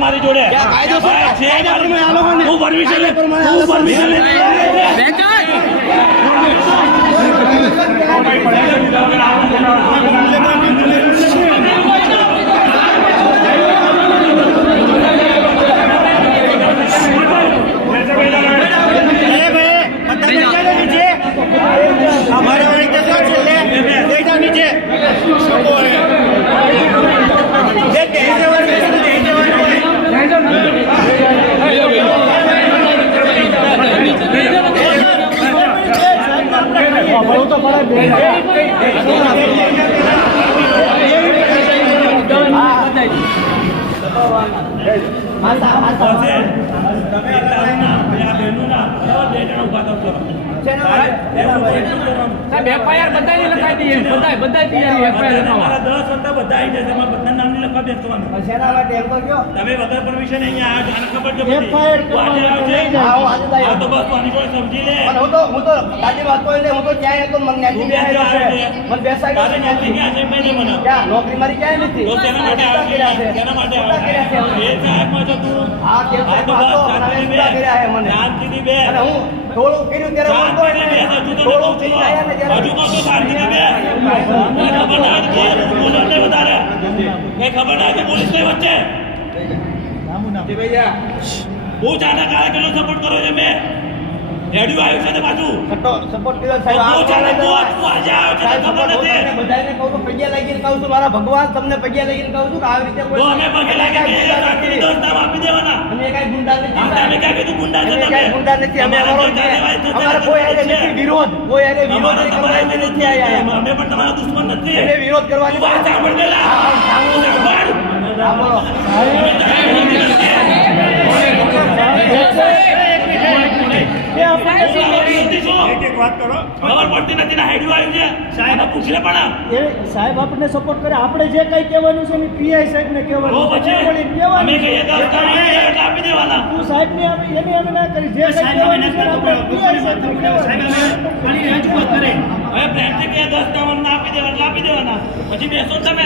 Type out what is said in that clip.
મારી જોડે એફઆઈઆર બધાની લખાઈ દઈએ બધા તૈયારી એફઆઈઆર લખાવા 10 હતા બધા આવી જશે એમાં બધા નામની લખવા બેસવાનું શેના માટે એમ તો કયો તમે વગર પરમિશન અહીંયા આ જાણ ખબર છે એફઆઈઆર હા તો બસ મારી જોડે સમજી લે પણ હું તો દાદી વાત કોઈ નહીં, હું તો ક્યાંય હતો મંગ્યાથી બેહાડ્યો છે. મને બેસાડ્યો તારે છે નોકરી ત્યાંથી. ક્યાં છે મેં મને ક્યાં નોકરી મારી ક્યાંય નથી. તો તેના માટે છૂટા કર્યા છે. તેના માટે છૂટા કર્યા છે મને. એ સાહેબમાં છો તું હા, તે હા તો સાહેબ બસ હતો, પણ હવે શાંતિથી છૂટા કર્યા છે બે મને. શાંતિથી બે અને હું ટોળું કર્યું ત્યારે બોલતો હોય ને, ટોળું થઈને આવ્યા ને ત્યારે હજુ કહું છું શાંતિથી બે મને ખબર ના હોય કે બોલો નહીં વધારે કઈ ખબર ના હોય કે પોલીસ કઈ વચ્ચે બહુ ચાના કાળા કિલો સપોર્ટ કરો છે મેં રેડિયો આવ્યું છે તે પાછું સપોર્ટ કર્યો સાહેબ. બહુ ચાના તું આજે આવ્યો છે સાહેબ, ખબર support હું નથી તમને બધાને કહું છું, પગે લાગીને કહું છું, મારા ભગવાન તમને પગે લાગીને કહું છું કે આવી રીતે તો અમે પગે લાગી કે શાંતિથી દોસ્ત નામ આપી દેવાના અમે કાંઈ ગુંડા નથી. હા, તમે ક્યાં કીધું ગુંડા છો અમે તમે? કાંઈ ગુંડા નથી. અમે તમારા અમારો જે કાર્યવાહી થશે અમારા તે કોઈ હારે છે. નથી વિરોધ, કોઈ હારે વિરોધ અમારા નહીં તમારા કરવાનો વિરોધ નથી આયા. અમે પણ તમારા દુશ્મન નથી અમે વિરોધ કરવાની તું વાત સાંભળ પહેલા. હા, સાંભળું. સાંભળ. હા, બોલો. ખબર પડતી નથી ને હાઈડ્યું આવ્યું છે સાહેબ પૂછી લે પણ એ સાહેબ આપણને સપોર્ટ કરે, આપણે જે કઈ કહેવાનું છે એ પીઆઈ સાહેબ ને તો કહેવાનું છે. પછી મળીને કહેવાનું અમે છે. કહીએ તો એટલે આપી દેવાના તું સાહેબ ને આપી એની અમે ના કરી, જે કઈ કહેવાનું છે આપણે પીઆઈ સાહેબ ને કહેવાનું. હવે પ્રેમથી કહે 10 આપી દેવાના પછી બેસો તમે